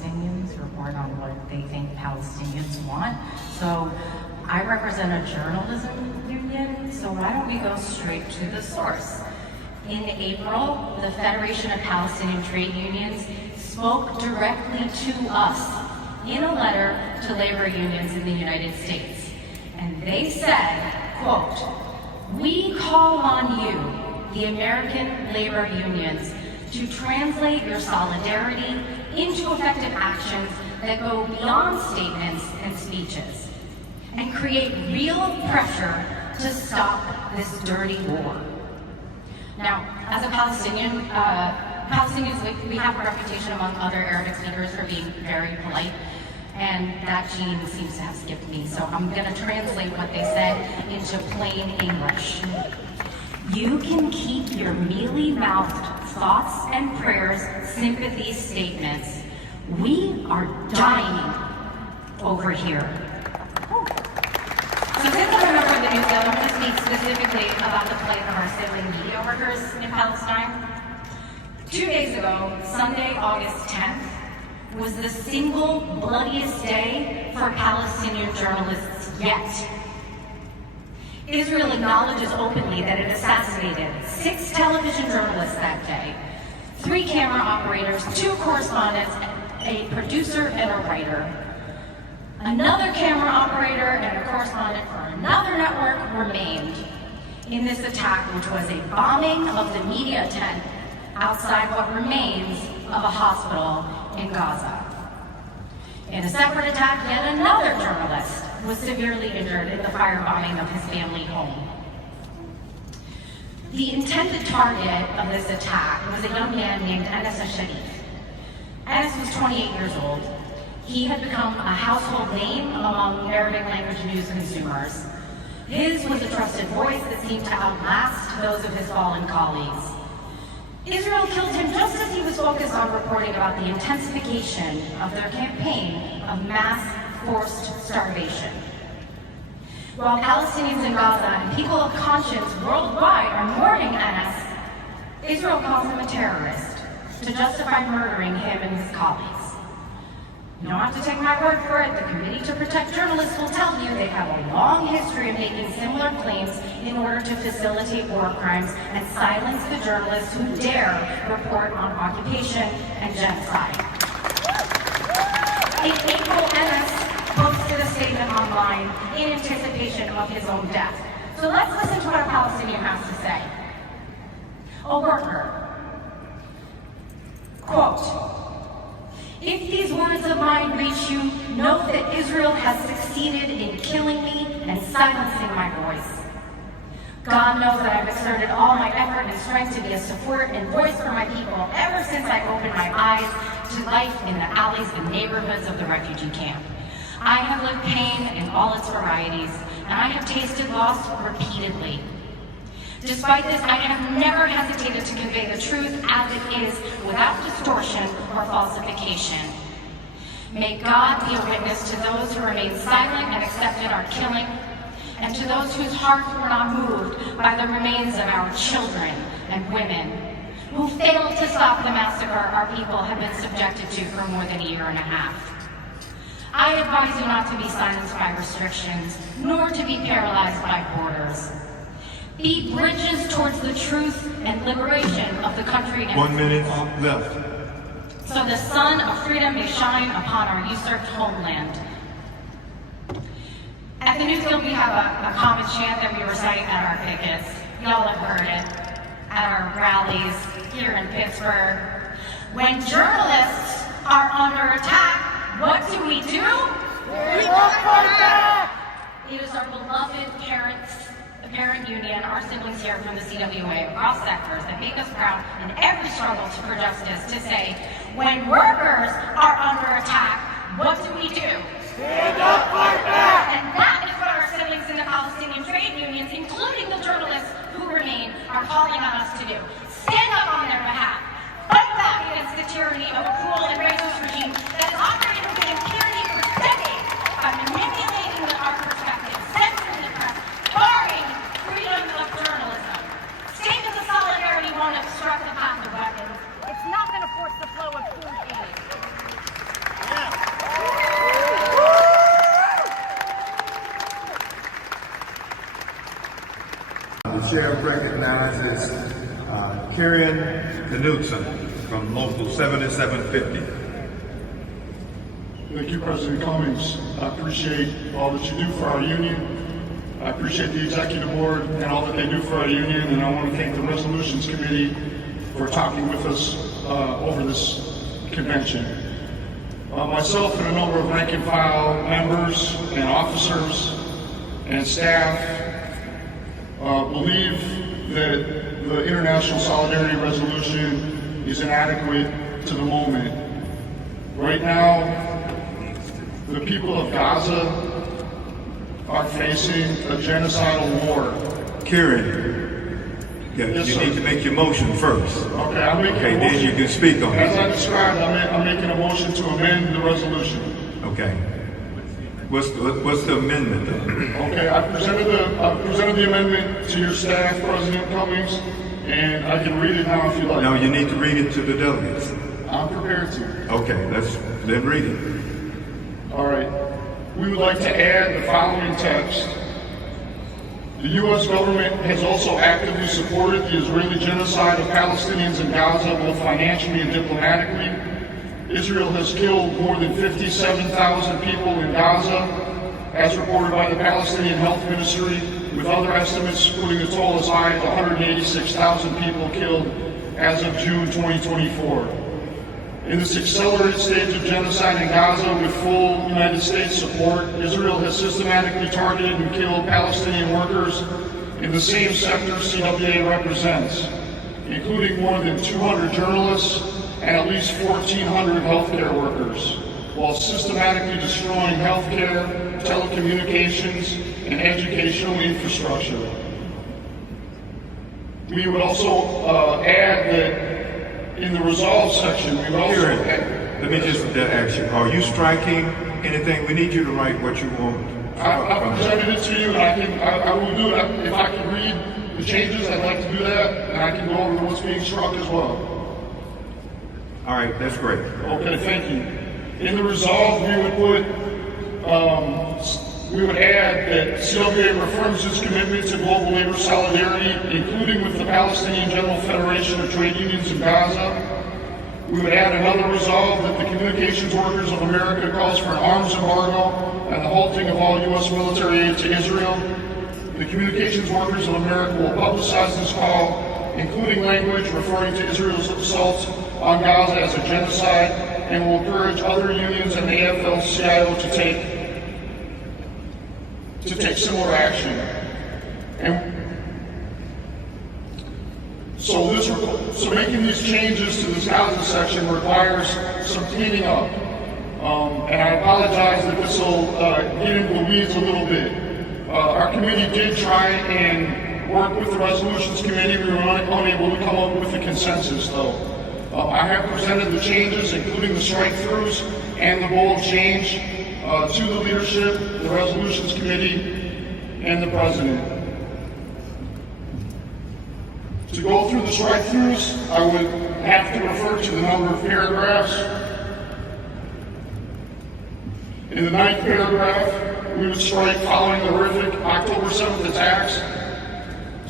Palestinians report on what they think Palestinians want. So I represent a journalism union, so why don't we go straight to the source? In April, the Federation of Palestinian Trade Unions spoke directly to us in a letter to labor unions in the United States. And they said, quote, "We call on you, the American labor unions, to translate your solidarity into effective actions that go beyond statements and speeches and create real pressure to stop this dirty war." Now, as a Palestinian, Palestinians, we have a reputation among other Arabic speakers for being very polite, and that gene seems to have skipped me, so I'm going to translate what they said into plain English. "You can keep your mealy-mouthed thoughts and prayers, sympathy statements. We are dying over here." So since I'm a member of the NewsGuild, I'm going to speak specifically about the plight of our sibling media workers in Palestine. 2 days ago, Sunday, August 10th, was the single bloodiest day for Palestinian journalists yet. Israel acknowledges openly that it assassinated 6 television journalists that day, 3 camera operators, 2 correspondents, a producer, and a writer. Another camera operator and a correspondent for another network remained in this attack, which was a bombing of the media tent outside what remains of a hospital in Gaza. In a separate attack, yet another journalist was severely injured in the firebombing of his family home. The intended target of this attack was a young man named Anas al-Sharif. Anas was 28 years old. He had become a household name among Arabic language news consumers. His was a trusted voice that seemed to outlast those of his fallen colleagues. Israel killed him just as he was focused on reporting about the intensification of their campaign of mass forced starvation. While Palestinians in Gaza and people of conscience worldwide are mourning Anas, Israel calls him a terrorist to justify murdering him and his colleagues. You don't have to take my word for it. The Committee to Protect Journalists will tell you they have a long history of making similar claims in order to facilitate war crimes and silence the journalists who dare report on occupation and genocide. In April, Anas posted a statement online in anticipation of his own death. So let's listen to what a Palestinian has to say. A worker. Quote, "If these words of mine reach you, know that Israel has succeeded in killing me and silencing my voice. God knows that I've exerted all my effort and strength to be a support and voice for my people ever since I opened my eyes to life in the alleys and neighborhoods of the refugee camp. I have lived pain in all its varieties, and I have tasted loss repeatedly. Despite this, I have never hesitated to convey the truth as it is without distortion or falsification. May God be a witness to those who remain silent and accepted our killing, and to those whose hearts were not moved by the remains of our children and women, who failed to stop the massacre our people have been subjected to for more than a year and a half. I advise you not to be silenced by restrictions, nor to be paralyzed by borders. Be bridges towards the truth and liberation of the country. 1 minute left. So the sun of freedom may shine upon our usurped homeland." At the NewsGuild, we have a common chant that we recite at our pickets. Y'all have heard it at our rallies here in Pittsburgh. When journalists are under attack, what do? We don't fight back! It is our beloved parent union, our siblings here from the CWA across sectors that make us proud in every struggle for justice to say, when workers are under attack, what do? Stand up, fight back! And that is what our siblings in the Palestinian trade unions, including the journalists who remain, are calling on us to do. Stand up on their behalf. Fight back against the tyranny of a cruel and racist regime that has operated with impunity for decades by manipulating our perspective, censoring the press, barring freedom of journalism. Statements of solidarity won't obstruct the path of weapons. It's not going to force the flow of food aid. Kieran Knudsen from Local 7750. Thank you, President Cummings. I appreciate all that you do for our union. I appreciate the Executive Board and all that they do for our union, and I want to thank the Resolutions Committee for talking with us over this convention. Myself and a number of rank and file members and officers and staff believe that the International Solidarity Resolution is inadequate to the moment. Right now, the people of Gaza are facing a genocidal war. Kieran, Yes, you sir. need to make your motion first. Okay, I'm making a Okay, then motion. you can speak on As I it. described, I'm making a motion to amend the resolution. Okay. What's the amendment then? Okay, I presented the amendment to your staff, President Cummings, and I can read it now if you like. No, you need to read it to the delegates. I'm prepared to. Okay, then read it. All right. We would like to add the following text. The U.S. government has also actively supported the Israeli genocide of Palestinians in Gaza, both financially and diplomatically. Israel has killed more than 57,000 people in Gaza, as reported by the Palestinian Health Ministry, with other estimates putting the total as high as 186,000 people killed as of June 2024. In this accelerated stage of genocide in Gaza with full United States support, Israel has systematically targeted and killed Palestinian workers in the same sector CWA represents, including more than 200 journalists and at least 1,400 healthcare workers, while systematically destroying healthcare, telecommunications, and educational infrastructure. We would also add that in the resolve section, we would also add... Let me just ask you, are you striking anything? We need you to write what you want. I presented it to you, and I will do it. If I can read the changes, I'd like to do that, and I can go over what's being struck as well. All right, that's great. Okay, thank you. In the resolve, we would add that CWA reaffirms its commitment to global labor solidarity, including with the Palestinian General Federation of Trade Unions in Gaza. We would add another resolve that the Communications Workers of America calls for an arms embargo and the halting of all U.S. military aid to Israel. The Communications Workers of America will publicize this call, including language referring to Israel's assaults on Gaza as a genocide, and will encourage other unions and the AFL-CIO to take similar action. And so making these changes to this Gaza section requires some cleaning up. And I apologize that this will get into the weeds a little bit. Our committee did try and work with the Resolutions Committee. We were unable to come up with a consensus, though. I have presented the changes, including the strike-throughs and the bold change, to the leadership, the Resolutions Committee, and the President. To go through the strike-throughs, I would have to refer to the number of paragraphs. In the 9th paragraph, we would strike following the horrific October 7th attacks,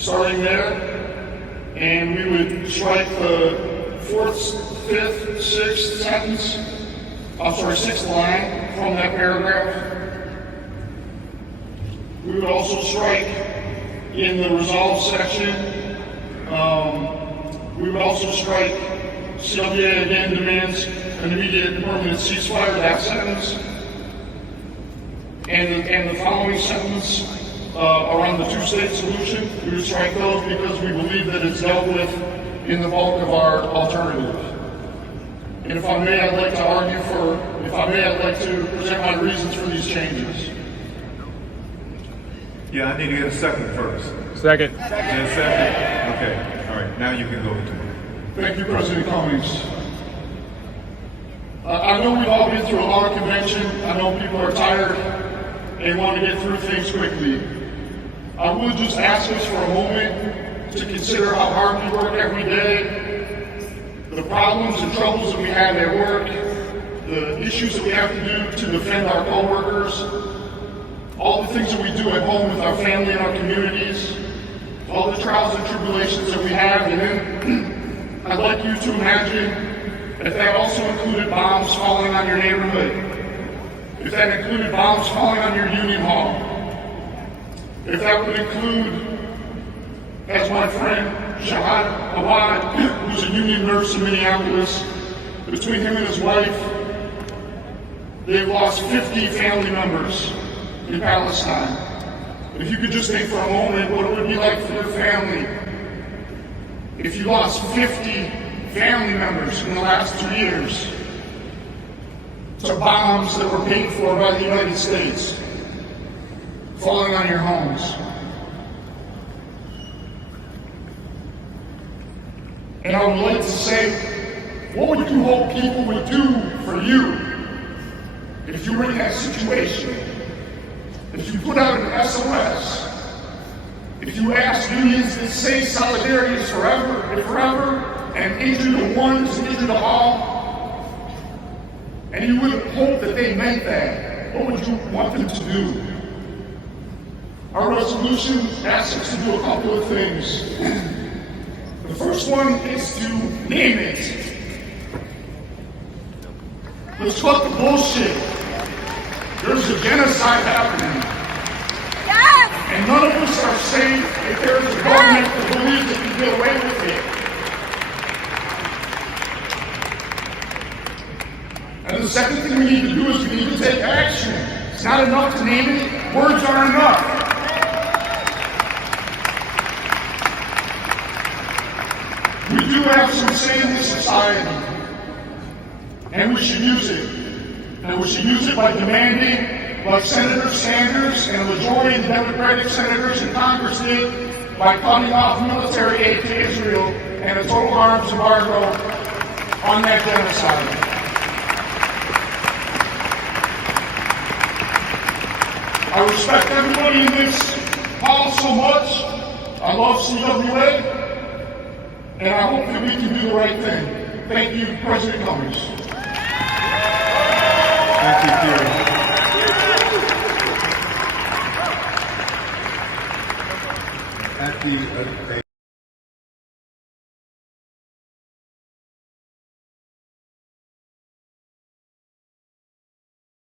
starting there, and we would strike the 4th, 5th, 6th sentence, 6th line from that paragraph. We would also strike in the resolve section. We would also strike CWA again demands an immediate and permanent ceasefire, that sentence. And the following sentence around the two-state solution, we would strike those because we believe that it's dealt with in the bulk of our alternative. And if I may, I'd like to present my reasons for these changes. Yeah, I need to get a second first. Second. Is there a second? Okay, all right, now you can go into it. Thank you, President Cummings. I know we've all been through a long convention. I know people are tired and want to get through things quickly. I would just ask us for a moment to consider how hard we work every day, the problems and troubles that we have at work, the issues that we have to do to defend our coworkers, all the things that we do at home with our family and our communities, all the trials and tribulations that we have, and then I'd like you to imagine if that also included bombs falling on your neighborhood, if that included bombs falling on your union hall, if that would include, as my friend Shahad Awad, who's a union nurse in Minneapolis, between him and his wife, they've lost 50 family members in Palestine. If you could just think for a moment what it would be like for your family if you lost 50 family members in the last 2 years to bombs that were paid for by the United States falling on your homes. And I would like to say, what would you hope people would do for you if you were in that situation? If you put out an SOS, if you ask unions that say solidarity is forever and forever, and injure the one is injure the all, and you would hope that they meant that, what would you want them to do? Our resolution asks us to do a couple of things. The first one is to name it. Let's cut the bullshit. There's a genocide happening. Yes! And none of us are safe if there's a government that believes it can get away with it. And the second thing we need to do is we need to take action. It's not enough to name it. Words aren't enough. We do have some say in this society, and we should use it. And we should use it by demanding, like Senator Sanders and a majority of the Democratic senators in Congress did, by cutting off military aid to Israel and a total arms embargo on that genocide. I respect everybody in this hall so much. I love CWA, and I hope that we can do the right thing. Thank you, President Cummings.